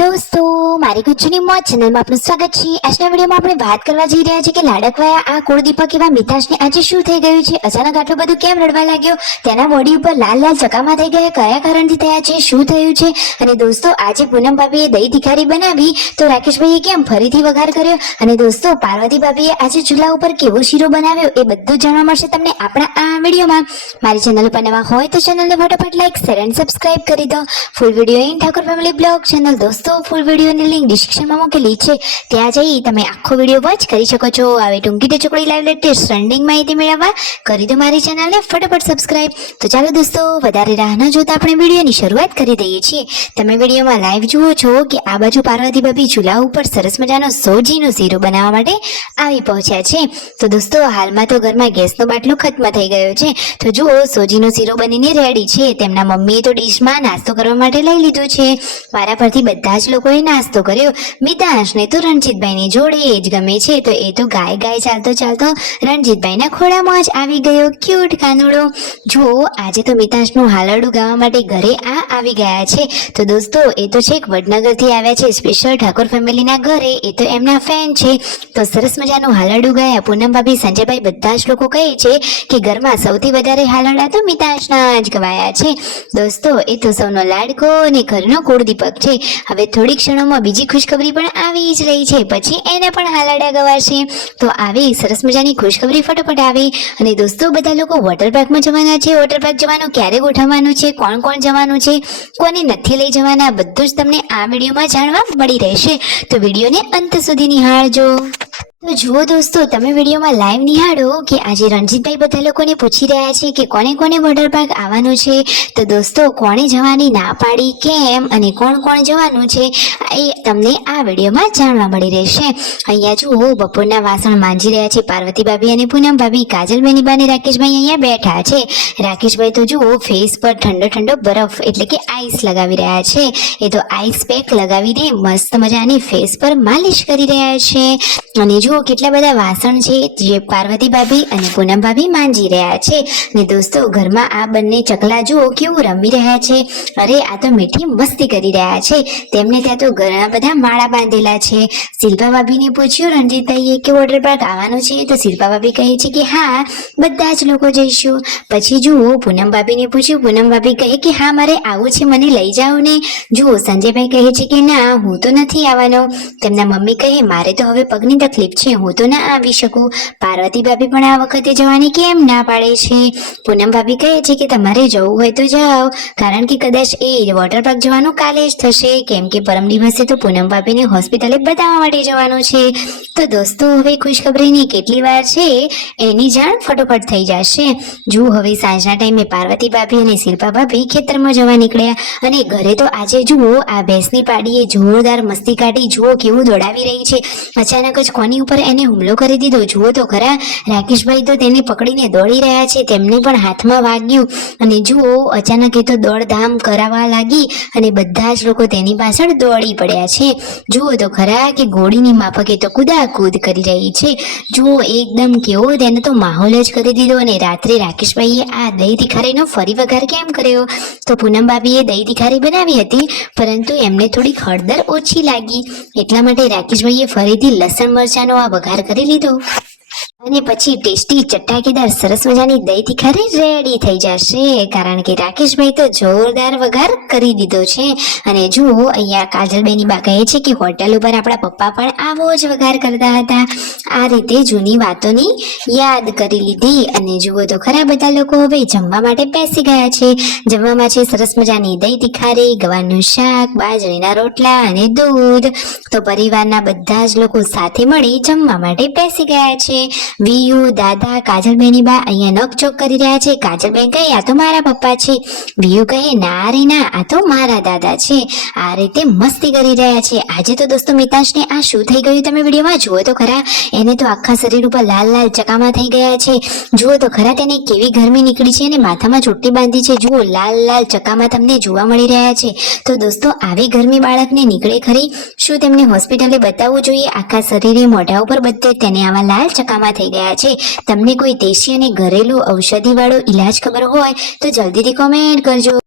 દોસ્તો મારી ગુજ્જુની મોજ ચેનલમાં આપનું સ્વાગત છે। આજના વિડીયોમાં આપણે વાત કરવા જઈ રહ્યા છીએ કે લાડકવાયા આ કુળદીપક એવા મિતાશને આજે શું થઈ ગયું છે, અચાનક આટલું બધું કેમ રડવા લાગ્યો, તેના બોડી ઉપર લાલ લાલ ચકામા થઈ ગયા, કયા કારણથી થયા છે, શું થયું છે। અને દોસ્તો આજે પૂનમ ભાભીએ દહીં તિખારી બનાવી તો રાકેશભાઈએ કેમ ફરીથી વઘાર કર્યો, અને દોસ્તો પાર્વતી ભાભીએ આજે ચૂલા ઉપર કેવો શીરો બનાવ્યો એ બધું જાણવા મળશે તમને આપણા આ વિડીયોમાં। મારી ચેનલ પર નવા હોય તો ચેનલને ફટાફટ લાઈક શેર અને સબસ્ક્રાઇબ કરી દો। Full video in Thakor family blog channel દોસ્તો ફૂલ વિડીયોની લિંક ડિસ્ક્રિપ્શનમાં મૂકેલી છે, ત્યાં જઈ તમે આખો વિડીયો વોચ કરી શકો છો। હવે ટૂંકી ટચોકડી લાઈવ લેટેસ્ટ ટ્રેન્ડિંગ માહિતી મેળવવા કરી દો મારી ચેનલને ફટાફટ સબસ્ક્રાઇબ। તો ચાલો દોસ્તો વધારે રાહ ન જોતા આપણે વિડીયોની શરૂઆત કરી દઈએ છીએ। તમે વિડીયોમાં લાઈવ જુઓ છો કે આ બાજુ પાર્વતી ભાભી ચૂલા ઉપર સરસ મજાનો સોજીનો શીરો બનાવવા માટે આવી પહોંચ્યા છે। તો દોસ્તો હાલમાં તો ઘરમાં ગેસનો બાટલો ખત્મ થઈ ગયો છે, તો જુઓ સોજીનો શીરો બનીને રેડી છે। તેમના મમ્મીએ તો ડીશમાં નાસ્તો કરવા માટે લઈ લીધો છે। મારા પરથી બધા જ લોકોએ નાસ્તો કર્યો। મિતાંશને તો રણજીતભાઈની જોડે એ જ ગમે છે, તો એ તો ગાય ગાય ચાલતો ચાલતો રણજીતભાઈના ખોળામાં જ આવી ગયો, ક્યુટ કાનુડો। જુઓ આજે તો મિતાંશનું હાલરડું ગાવા માટે ઘરે આવી ગયા છે। તો દોસ્તો એ તો છેક વડનગરથી આવ્યા છે, સ્પેશિયલ ઠાકોર ફેમિલીના ઘરે, એ તો એમના ફેન છે। તો સરસ મજાનું હાલરડું ગાયા। પૂનમ ભાભી, સંજયભાઈ બધા જ લોકો કહે છે કે ઘરમાં સૌથી વધારે હાલરડા તો મિતાંશના જ ગવાયા છે। દોસ્તો એ તો સૌનો લાડકો અને ઘરનો કુળદીપક છે। હવે થોડીક ક્ષણોમાં બીજી ખુશખબરી પણ આવી જ રહી છે, પછી એને પણ હાલરડા ગવાશે। તો આવી સરસ મજાની ખુશખબરી ફટાફટ આવી। અને દોસ્તો બધા લોકો વોટર પાર્કમાં જવાના છે। વોટર પાર્ક જવાનું ક્યારે ગોઠવવાનું છે, કોણ કોણ જવાનું છે, કોને નથી લઈ જવાના, બધું જ તમને આ વિડીયોમાં જાણવા મળી રહેશે, તો વિડીયોને અંત સુધી નિહાળજો। તો જુઓ દોસ્તો તમે વિડીયોમાં લાઈવ નિહાળો કે આજે રણજીતભાઈ બધા લોકોને પૂછી રહ્યા છે કે કોને કોને વોટર પાર્ક આવવાનું છે। તો દોસ્તો કોણે જવાની ના પાડી, કેમ અને કોણ કોણ જવાનું છે એ તમને આ વિડીયોમાં જાણવા મળી રહેશે। અહીંયા જુઓ બપોરના વાસણ માંજી રહ્યા છે પાર્વતી ભાભી અને પૂનમ ભાભી, કાજલબેની બા અને રાકેશભાઈ અહીંયા બેઠા છે। રાકેશભાઈ તો જુઓ ફેસ પર ઠંડો ઠંડો બરફ એટલે કે આઈસ લગાવી રહ્યા છે, એ તો આઈસ પેક લગાવીને મસ્ત મજાની ફેસ પર માલિશ કરી રહ્યા છે। અને જુઓ કેટલા બધા વાસણ છે જે પાર્વતી ભાભી અને પૂનમ ભાભી માંજી રહ્યા છે। ને દોસ્તો ઘરમાં આ બંને ચકલા જુઓ કેવું રમી રહ્યા છે, અરે આ તો મીઠી મસ્તી કરી રહ્યા છે। તેમને ત્યાં તો ઘણા બધા માળા બાંધેલા છે। શિલ્પા ભાભીને પૂછ્યું રણજીતભાઈએ કે વોટર પાર્ક આવવાનું છે, તો શિલ્પા ભાભી કહે છે કે હા બધા જ લોકો જઈશું। પછી જુઓ પૂનમ ભાભીને પૂછ્યું, પૂનમ ભાભી કહે કે હા મારે આવું છે, મને લઈ જાઓ ને। જુઓ સંજયભાઈ કહે છે કે ના હું તો નથી આવવાનો। તેમના મમ્મી કહે મારે તો હવે પગની તકલીફ છે, હું તો ના આવી શકું। પાર્વતી ભાભી પણ આ વખતે જવાની કેમ ના પાડે છે। પૂનમ ભાભી કહે છે કે તમારે જવું હોય તો જાઓ, કારણ કે કદાચ એ વોટર પાર્ક જવાનું કાલે જ થશે, કેમ કે પરમ દિવસે તો પૂનમ ભાભીને હોસ્પિટલે બતાવવા માટે જવાનું છે। તો દોસ્તો હવે ખુશખબરીની કેટલી વાર છે એની જાણ ફટોફટ થઈ જશે। જુઓ હવે સાંજના ટાઈમે પાર્વતી ભાભી અને શિલ્પા ભાભી ખેતરમાં જવા નીકળ્યા, અને ઘરે તો આજે જુઓ આ ભેંસની પાડીએ જોરદાર મસ્તી કાઢી, જુઓ કેવું દોડાવી રહી છે। અચાનક જ કોની ઉપર એને હુમલો કરી દીધો, જુઓ તો ખરા। રાકેશભાઈ તો તેને પકડીને દોડી રહ્યા છે, તેમને પણ હાથમાં વાગ્યું, અને જુઓ અચાનક એ તો દોડધામ કરાવવા લાગી અને બધા જ લોકો તેની પાછળ દોડી પડ્યા છે। જુઓ તો ખરા કે ઘોડીની માફકે તો કૂદાકૂદ કરી રહી છે। જુઓ એકદમ કેવો તેને તો માહોલ જ કરી દીધો। અને રાત્રે રાકેશભાઈએ આ દહીં તિખારીનો ફરી વઘાર કેમ કર્યો, તો પૂનમ ભાભીએ દહીં તિખારી બનાવી હતી, પરંતુ એમને થોડીક હળદર ઓછી લાગી, એટલા માટે રાકેશભાઈએ ફરીથી લસણ મરચાંનો આ વઘાર કરી લીધો, અને પછી ટેસ્ટી ચટાકેદાર સરસ મજાની દહીં તિખારી રેડી થઈ જશે, કારણ કે રાકેશભાઈ તો જોરદાર વઘાર કરી દીધો છે। અને જુઓ અહીંયા કાજલબેની બા કહે છે કે હોટલ ઉપર આપણા પપ્પા પણ આવો જ વઘાર કરતા હતા। આ રીતે જૂની વાતોની યાદ કરી લીધી। અને જુઓ તો ખરા બધા લોકો હવે જમવા માટે બેસી ગયા છે। જમવામાં છે સરસ મજાની દહીં તિખારી, ગવારનું શાક, બાજરીના રોટલા અને દૂધ। તો પરિવારના બધા જ લોકો સાથે મળી જમવા માટે બેસી ગયા છે। વિયુ, દાદા, કાજલબેની બા અહીંયા નખચોક કરી રહ્યા છે। કાજલબેન કહે આ તો મારા પપ્પા છે, વિયુ કહે ના રે ના આ તો મારા દાદા છે। આ રીતે મસ્તી કરી રહ્યા છે। આજે તો દોસ્તો મિતાંશને આ શું થઈ ગયું તમે વિડીયોમાં જુઓ તો ખરા, એને તો આખા શરીર ઉપર લાલ લાલ ચકામા થઈ ગયા છે। જુઓ તો ખરા તેને કેવી ગરમી નીકળી છે, અને માથામાં ચોટ્ટી બાંધી છે, જુઓ લાલ લાલ ચકામા તમને જોવા મળી રહ્યા છે। તો દોસ્તો આવી ગરમી બાળકને નીકળે ખરી, શું તેમને હોસ્પિટલે બતાવવું જોઈએ? આખા શરીરે મોઢા ઉપર બધે તેને આવા લાલ ચકામા થઈ ગયા છે। તમને કોઈ દેશી અને ઘરેલું ઔષધિ વાળો ઈલાજ ખબર હોય તો જલ્દીથી કોમેન્ટ કરજો।